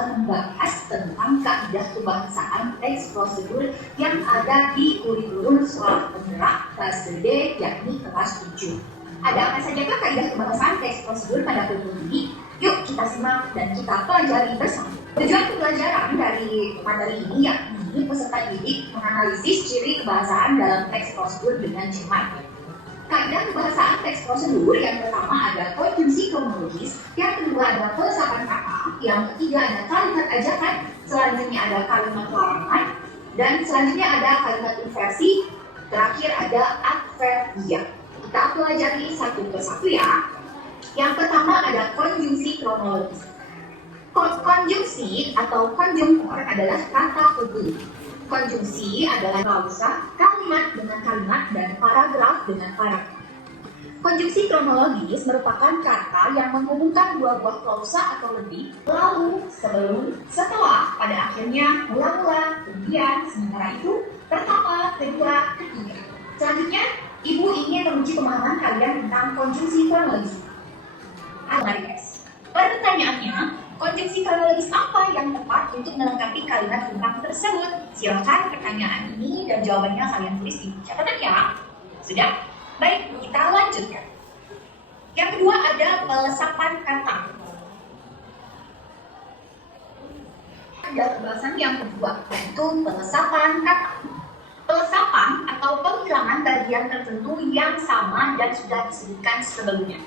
bakal membahas tentang kaidah kebahasaan teks prosedur yang ada di kurikulum sekolah penggerak kelas gede, yakni kelas 7. Ada apa sajakah kaidah kebahasaan teks prosedur pada kurikulum ini? Yuk kita simak dan kita pelajari bersama. Tujuan pembelajaran dari materi ini yakni peserta didik menganalisis ciri kebahasaan dalam teks prosedur dengan cermat. Kaidah kebahasaan teks prosedur yang pertama ada konjungsi kronologis, yang kedua ada pelesapan kata, yang ketiga ada kalimat ajakan, selanjutnya ada kalimat larangan, dan selanjutnya ada kalimat inversi, terakhir ada adverbia. Kita pelajari satu persatu ya. Yang pertama ada konjungsi kronologis. Konjungsi atau konjungtor adalah kata hubung. Konjungsi adalah klausa, kalimat dengan kalimat, dan paragraf dengan paragraf. Konjungsi kronologis merupakan kata yang menghubungkan dua buah klausa atau lebih, lalu, sebelum, setelah, pada akhirnya, mula-mula, kemudian, sementara itu, pertama, kedua, ketiga. Selanjutnya, Ibu ingin menguji pemahaman kalian tentang konjungsi kronologis. Mari guys. Pertanyaannya, konjungsi kronologis apa yang tepat untuk melengkapi kalimat tentang tersebut? Silakan pertanyaan ini dan jawabannya kalian tulis di catatan ya. Sudah? Baik, kita lanjutkan. Yang kedua ada pelesapan kata. Ada pembahasan yang kedua, yaitu pelesapan kata. Pelesapan atau penghilangan bagian tertentu yang sama dan sudah disebutkan sebelumnya.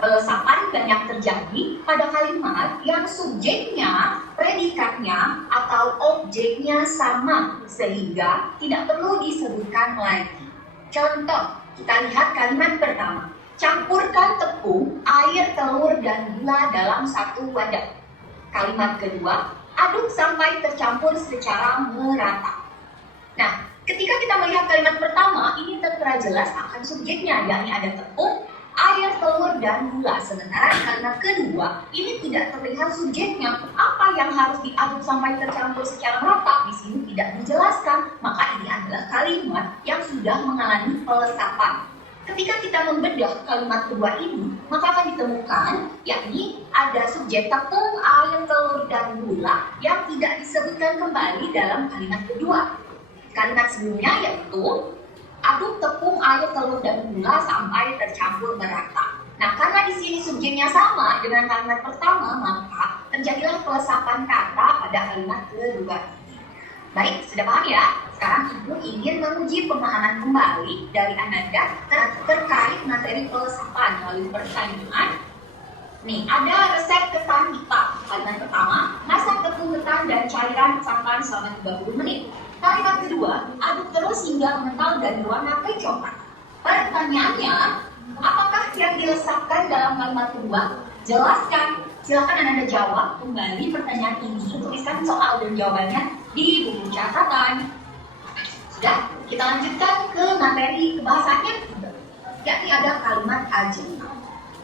Pelesapan banyak terjadi pada kalimat yang subjeknya, predikatnya, atau objeknya sama sehingga tidak perlu disebutkan lagi. Contoh, kita lihat kalimat pertama. Campurkan tepung, air, telur, dan gula dalam satu wadah. Kalimat kedua, aduk sampai tercampur secara merata. Nah, ketika kita melihat kalimat pertama, ini tertera jelas akan subjeknya, yakni ada tepung, air, telur, dan gula. Sementara kalimat kedua, ini tidak terlihat subjeknya. Apa yang harus diaduk sampai tercampur secara merata di sini tidak dijelaskan. Maka ini adalah kalimat yang sudah mengalami pelesapan. Ketika kita membedah kalimat kedua ini, maka akan ditemukan yakni ada subjek tepung, air, telur, dan gula yang tidak disebutkan kembali dalam kalimat kedua. Kalimat sebelumnya yaitu aduk tepung, air, telur, dan gula sampai tercampur merata. Nah, karena di sini subjeknya sama dengan kalimat pertama, maka terjadilah pelesapan kata pada kalimat kedua. Baik, sudah paham ya? Sekarang Ibu ingin menguji pemahaman kembali dari Ananda terkait materi pelesapan melalui pertanyaan. Nih, ada resep ketan hitam. Kalimat pertama, masak tepung ketan dan cairan santan selama 30 menit. Kalimat kedua, aduk terus hingga mengental dan berwarna kecoklat. Pertanyaannya, apakah yang dilesapkan dalam kalimat kedua? Jelaskan. Silakan Anda jawab kembali pertanyaan ini. Tuliskan soal dan jawabannya di buku catatan. Sudah, kita lanjutkan ke materi kebahasannya. Yakni ada kalimat ajakan.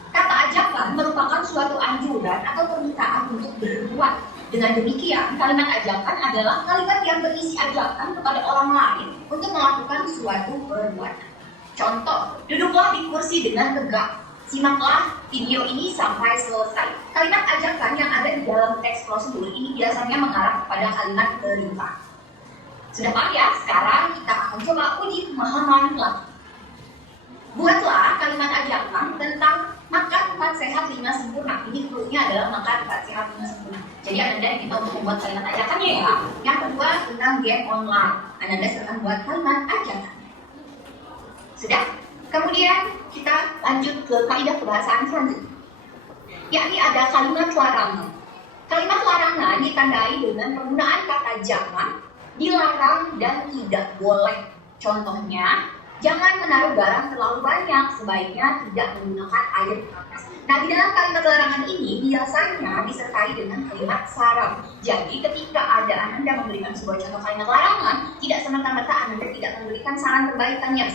Kata ajakan merupakan suatu anjuran atau permintaan untuk berbuat. Dengan demikian, kalimat ajakan adalah kalimat yang berisi ajakan kepada orang lain untuk melakukan suatu perbuatan. Contoh, duduklah di kursi dengan tegak. Simaklah video ini sampai selesai. Kalimat ajakan yang ada di dalam teks prosedur ini biasanya mengarah kepada kalimat perintah. Sudah paham ya? Sekarang kita akan coba uji pemahaman lagi. Buatlah kalimat ajakan tentang makan 4 sehat 5 sempurna. Ini cluenya adalah makan 4 sehat 5 sempurna. Jadi Ananda kita untuk membuat kalimat ajakannya ya. Yang kedua tentang game online. Ananda silakan buat kalimat ajakan. Sudah? Kemudian kita lanjut ke kaidah kebahasaan selanjutnya. Yakni ada kalimat larangan. Kalimat larangan ditandai dengan penggunaan kata jangan, dilarang, dan tidak boleh. Contohnya, jangan menaruh barang terlalu banyak, sebaiknya tidak menggunakan air panas. Nah, di dalam kalimat larangan ini biasanya disertai dengan kalimat saran. Jadi, ketika ada Ananda memberikan sebuah contoh kalimat larangan, tidak semata-mata Ananda tidak memberikan saran perbaikannya.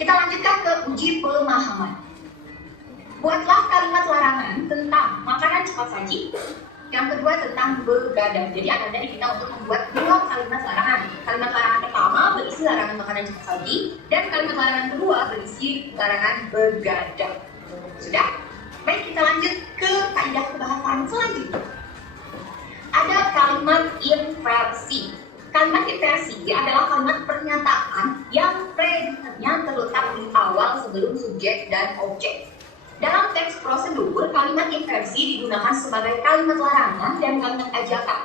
Kita lanjutkan ke uji pemahaman. Buatlah kalimat larangan tentang makanan cepat saji. Yang kedua tentang begadang. Jadi Ananda diminta untuk membuat 2 kalimat larangan. Kalimat larangan pertama berisi larangan makanan cepat saji, dan kalimat larangan kedua berisi larangan begadang. Sudah? Baik, kita lanjut ke kaidah kebahasaan selanjutnya. inversi. Kalimat inversi adalah kalimat pernyataan yang predikatnya terletak di awal sebelum subjek dan objek. Dalam teks prosedur, kalimat inversi digunakan sebagai kalimat larangan dan kalimat ajakan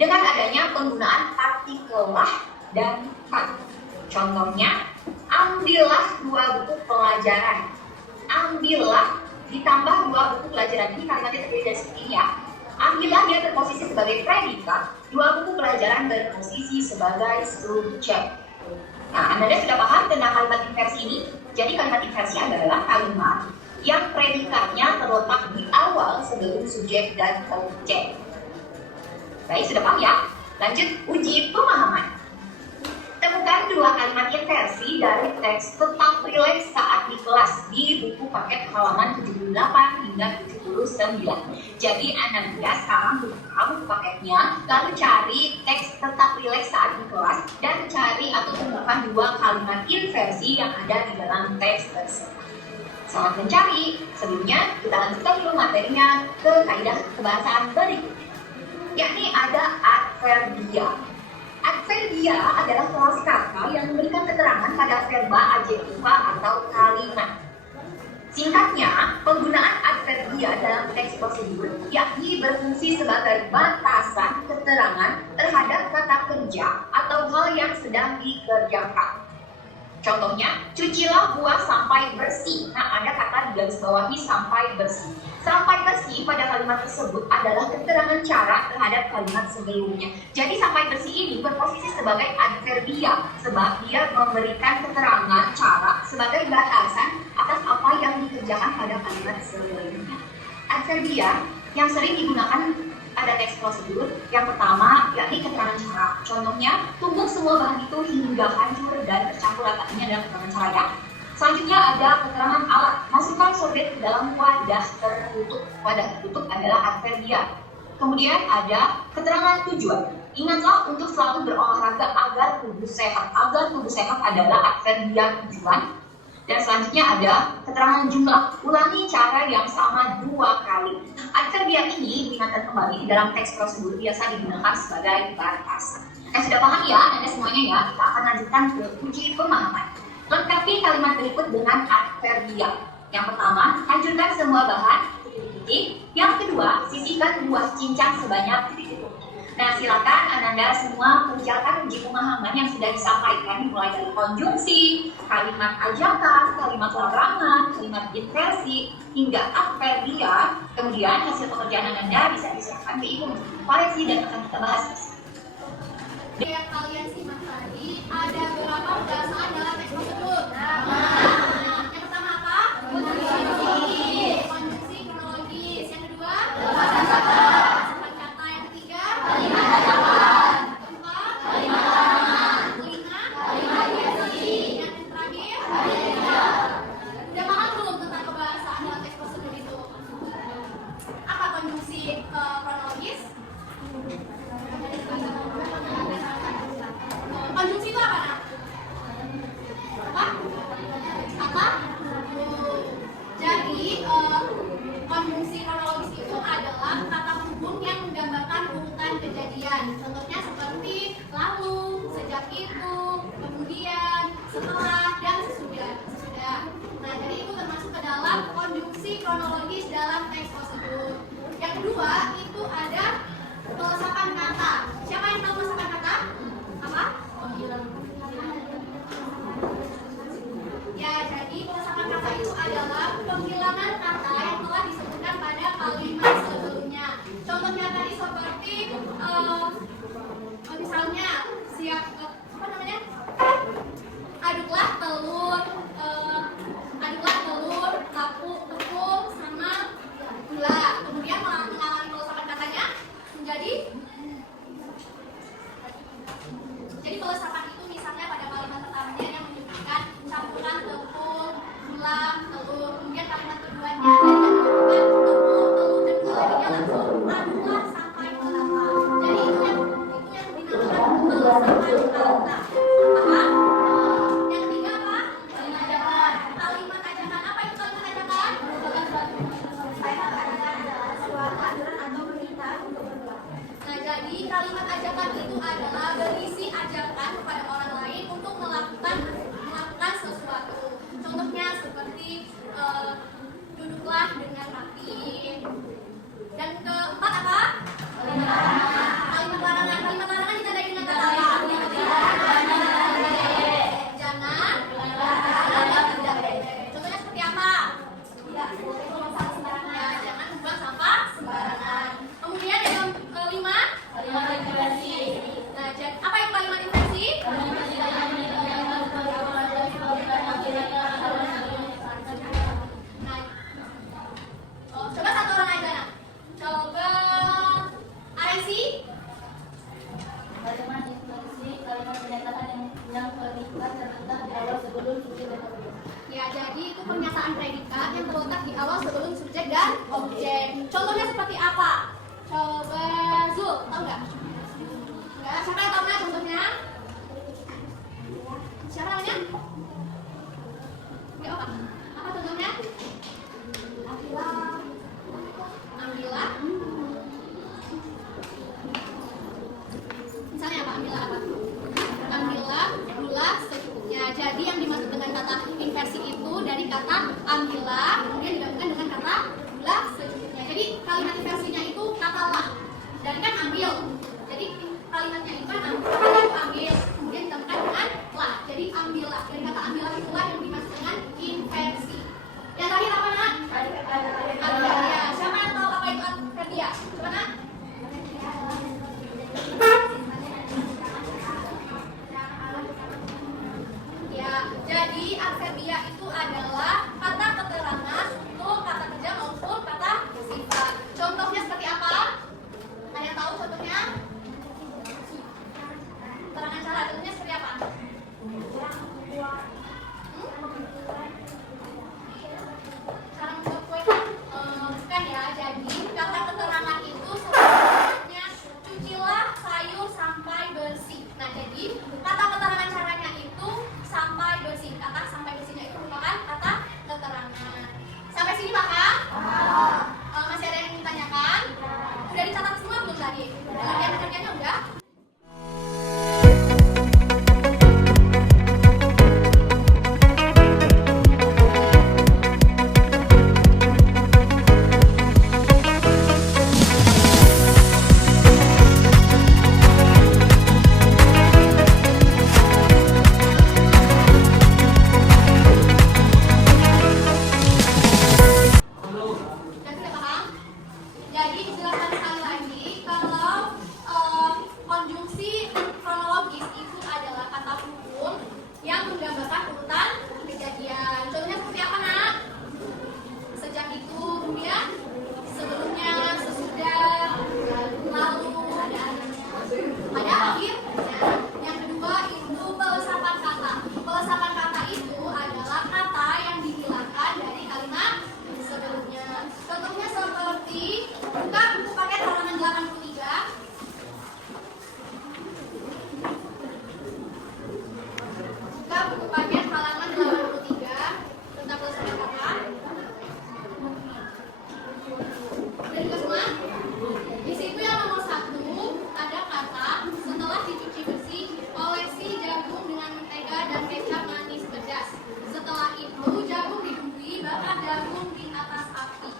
dengan adanya penggunaan partikel lah dan kan. Contohnya, ambillah 2 buku pelajaran. Ambillah ditambah 2 buku pelajaran. Ini kalimatnya terdiri dari seperti ya. Ambillah dia berposisi sebagai predikat, 2 buku pelajaran berposisi sebagai subjek. Nah, Anda sudah paham tentang kalimat inversi ini? Jadi kalimat inversi adalah kalimat yang predikatnya terletak di awal sebelum subjek dan objek. Baik, sudah paham ya? Lanjut uji pemahaman. Temukan 2 kalimat inversi dari teks tetap rileks saat di kelas di buku paket halaman 78 hingga 79. Jadi Ananda sekarang buka buku paketnya, lalu cari teks tetap rileks saat di kelas dan cari atau temukan 2 kalimat inversi yang ada di dalam teks tersebut. Selamat mencari. Sebelumnya kita lanjutkan dulu materinya ke kaidah kebahasaan berikutnya, yakni ada adverbia. Adverbia adalah kelas kata yang memberikan keterangan pada verba, adjektiva, atau kalimat. Singkatnya, penggunaan adverbia dalam teks prosedur yakni berfungsi sebagai batasan keterangan terhadap kata kerja atau hal yang sedang dikerjakan. Contohnya, cucilah buah sampai bersih. Nah, ada kata di garis bawahi sampai bersih. Sampai bersih pada kalimat tersebut adalah keterangan cara terhadap kalimat sebelumnya. Jadi sampai bersih ini berposisi sebagai adverbia sebab dia memberikan keterangan cara sebagai batasan atas apa yang dikerjakan pada kalimat sebelumnya. Adverbia yang sering digunakan pada teks prosedur yang pertama yakni keterangan cara. Contohnya, tumbuk semua bahan itu hingga hancur dan tercampur rata. Ini adalah keterangan cara ya. Selanjutnya ada keterangan alat. Masukkan sorbet ke dalam wadah tertutup. Wadah tertutup adalah adverbia. Kemudian ada keterangan tujuan. Ingatlah untuk selalu berolahraga agar tubuh sehat. Agar tubuh sehat adalah adverbia tujuan. Dan selanjutnya ada keterangan jumlah. Ulangi cara yang sama 2 kali. Adverbia ini diingatkan kembali di dalam teks prosedur biasa digunakan sebagai batasan. Sudah paham ya Anda semuanya ya? Kita akan lanjutkan ke uji pemahaman. Lengkapi kalimat berikut dengan adverbia. Yang pertama, hancurkan semua bahan, titik-titik. Yang kedua, sisihkan buah cincang sebanyak titik-titik. Nah, silakan Ananda semua kerjakan uji pemahaman yang sudah disampaikan dimulai dari konjungsi, kalimat ajakan, kalimat larangan, kalimat inversi, hingga adverbia. Kemudian hasil pekerjaan Ananda bisa disiapkan ke ibu untuk koreksi dan akan kita bahas. Yang kalian simak tadi ada beberapa berdasarkan dalam teks prosedur. Yang pertama apa? Konjungsi kronologis. Yang kedua? Sifat kata. Yang ketiga? Keempat? Kelima? Yang terakhir? Udah paham belum tentang kebahasaan dalam teks prosedur itu? Apa konjungsi kronologis? Konjungsi itu apa, Nak? Apa? Jadi, konjungsi kronologis itu adalah kata hubung yang menggambarkan urutan kejadian. Contohnya seperti lalu, sejak itu, kemudian, setelah, dan sesudah. Nah, jadi itu termasuk ke dalam konjungsi kronologis dalam teks prosedur. Yang kedua, itu ada pelesapan kata. Siapa yang tahu pelesapan kata? Apa? Ya, jadi pelesapan kata itu adalah penghilangan kata yang telah disebutkan pada kalimat sebelumnya. Contohnya tadi seperti misalnya aduklah telur, tepung sama gula. Kemudian mengalami pelesapan katanya menjadi pelesapan itu misalnya pada kalimat pertamanya yang menyebutkan campuran tepung, gula, telur. Kemudian kalimat keduanya dari tepung, telur dan gula jadinya langsung aduklah sampai merata. Jadi itu yang dinamakan pelesapan kata. Paham? Yang ketiga apa? Kalimat ajakan. Kalimat ajakan apa itu kalimat ajakan? Kalimat ajakan adalah suatu aturan atau permintaan untuk berbuat. Nah, kalimat ajakan itu adalah berisi ajakan kepada orang lain untuk melakukan sesuatu. Contohnya seperti duduklah dengan rapi. Dan keempat apa? Kalimat larangan. Kalimat larangan ditandai dengan kata apa? Jangan. Contohnya seperti apa? Ya, jangan membuang sampah sembarangan. Kemudian yang kelima, kalimat inversi. Nah, apa itu kalimat inversi? Coba satu orang aja. Coba Aresi. Kalimat inversi, kalimat pernyataan yang predikat terletak di awal sebelum subjek dan objek. Ya, jadi itu pernyataan predikat yang terletak di awal sebelum subjek dan objek. Contohnya seperti apa? Coba Zul, tahu nggak? Nggak? Siapa yang tahu nggak contohnya? Siapa namanya? Nggak apa? Apa contohnya? Ambillah. Misalnya apa? Ambillah apa? Ambillah gula secukupnya. Jadi yang dimaksud dengan kata inversi itu dari kata ambillah kemudian digabungkan dengan kata gula secukupnya. Jadi kalimat inversinya itu kata lah. Dan kan ambil. Jadi kalimatnya itu kan ambil kemudian ditambahkan dengan lah. Jadi ambillah. Dari kata ambillah itulah yang dimaksud dengan inversi. Yang terakhir apa nak? Adverbial. Siapa yang tahu apa itu adverbial? Coba nak. Ya, jadi adverbial itu adalah kata keterangan untuk kata kerja maupun kata sifat. Contohnya seperti apa? Ada yang tahu contohnya? Keterangan cara contohnya seperti apa? Cara membuat kue bukan ya. Jadi kata keterangan itu sebenarnya cucilah sayur sampai bersih. Nah, jadi kata keterangan caranya itu sampai bersih. Kata sampai bersihnya itu merupakan kata keterangan. Sampai sini paham? Masih ada yang ingin ditanyakan? Udah dicatat semua belum tadi? Pengertian-pengertiannya udah? Dan sudah paham? Jadi dijelaskan sekali lagi kalau konjungsi kronologis itu adalah kata hubung yang menggambarkan urutan kejadian. Contohnya seperti apa nak? Sejak itu, kemudian sebelumnya, sesudah, lalu, pada akhirnya. Yang kedua itu pelesapan kata. Pelesapan kata itu adalah kata yang dihilangkan dari kalimat sebelumnya. Contohnya seperti buka buku paket halaman 83. Buka buku paket halaman 83 tentang pelesapan kata. Udah juga semua? Di situ yang nomor 1 ada kata setelah dicuci bersih olesi jagung dengan mentega dan kecap manis pedas. Setelah itu jagung dibumbui, bakar jagung di atas api.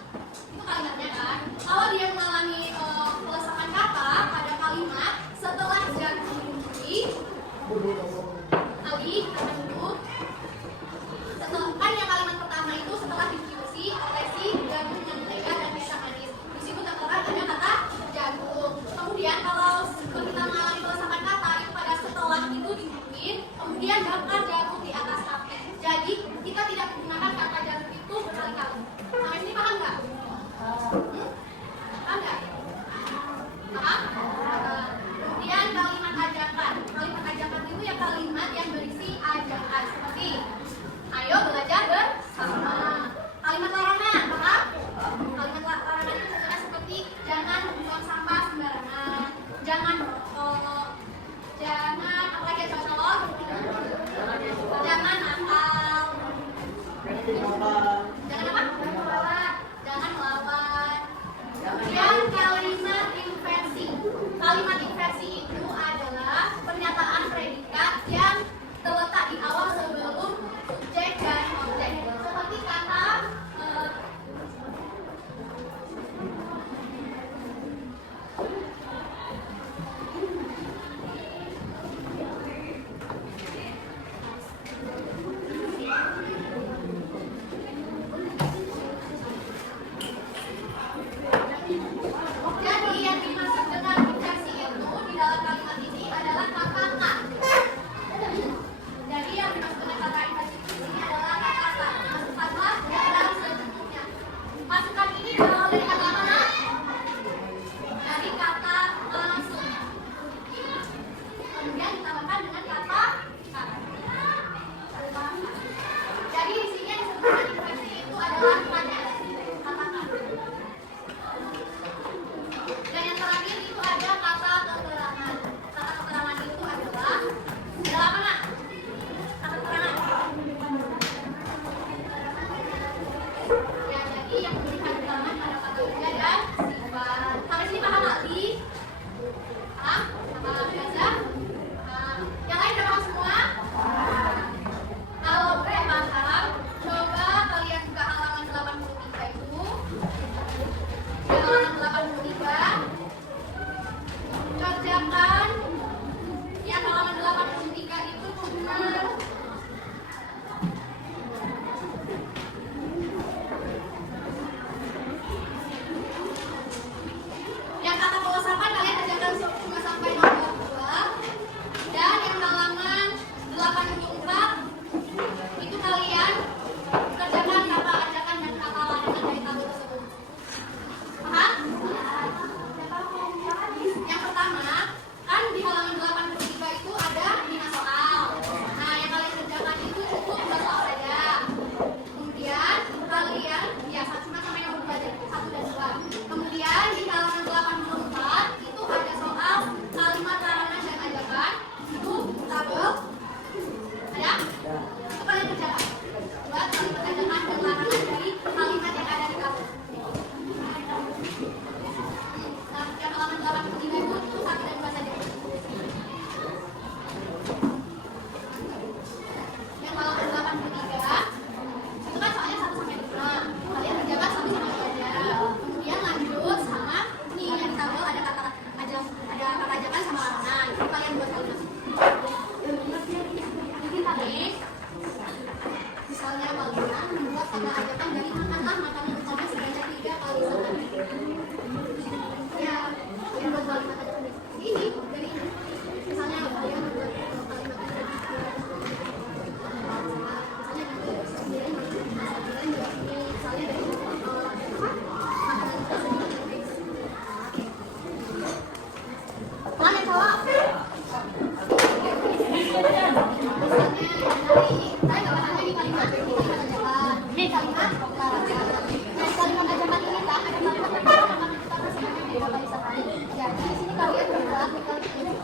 Itu kalimatnya kan. Kalau dia mengalami pelesapan kata pada kalimat setelah jagung dibumbui, tadi kata dulu. Kan yang kalimat pertama itu setelah dicuci bersih olesi jagung dengan mentega dan kecap manis. Di situ tertera ada kata jagung. Kemudian kalau kita mengalami pelesapan kata itu pada setelah itu dibumbui, kemudian bakar jagung di atas api. Jadi kita tidak menggunakan kata jagung itu berkali-kali. Sampai sini paham nggak? Paham nggak? Paham? Kemudian kalimat ajakan. Kalimat ajakan itu ya kalimat yang berisi ajakan seperti ayo belajar bersama. Kalimat larangan, paham? Kalimat larangan itu contohnya seperti jangan membuang sampah sembarangan, jangan merokok, jangan apalagi cowok-cowok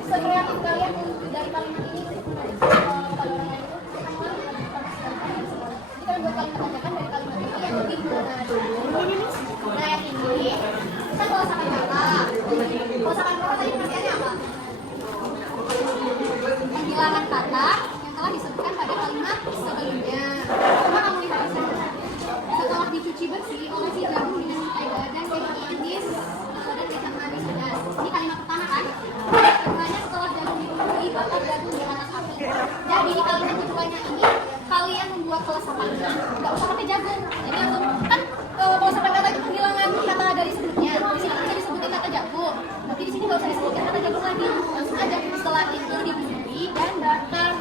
sekreatif kalian dari kalimat ini untuk mengajarkan kepada orang lain itu sama. Jadi kalian buat kalimat ajakan dari kalimat ini yang lebih menarik. Nah yang ini kita kosakan kata. Kosakan kata tadi pengertiannya apa? Penghilangan kata yang telah disebutkan pada kalimat sebelumnya. Coba kamu lihat di sini. Setelah dicuci bersih oleh si jagung dengan mentega dan kecap manis dan kecap manis pedas. Ini kalimat pertama kan? Keduanya setelah jagung dibumbui bakar jagung di atas api. Jadi di kalimat keduanya ini kalian membuat kelesapannya nggak usah pakai jagung. Jadi langsung kan kelesapan kata itu penghilangan kata dari sebelumnya. Di sini kan disebutin kata jagung. Tapi di sini nggak usah disebutkan kata jagung lagi. Langsung aja setelah itu dibumbui dan bakar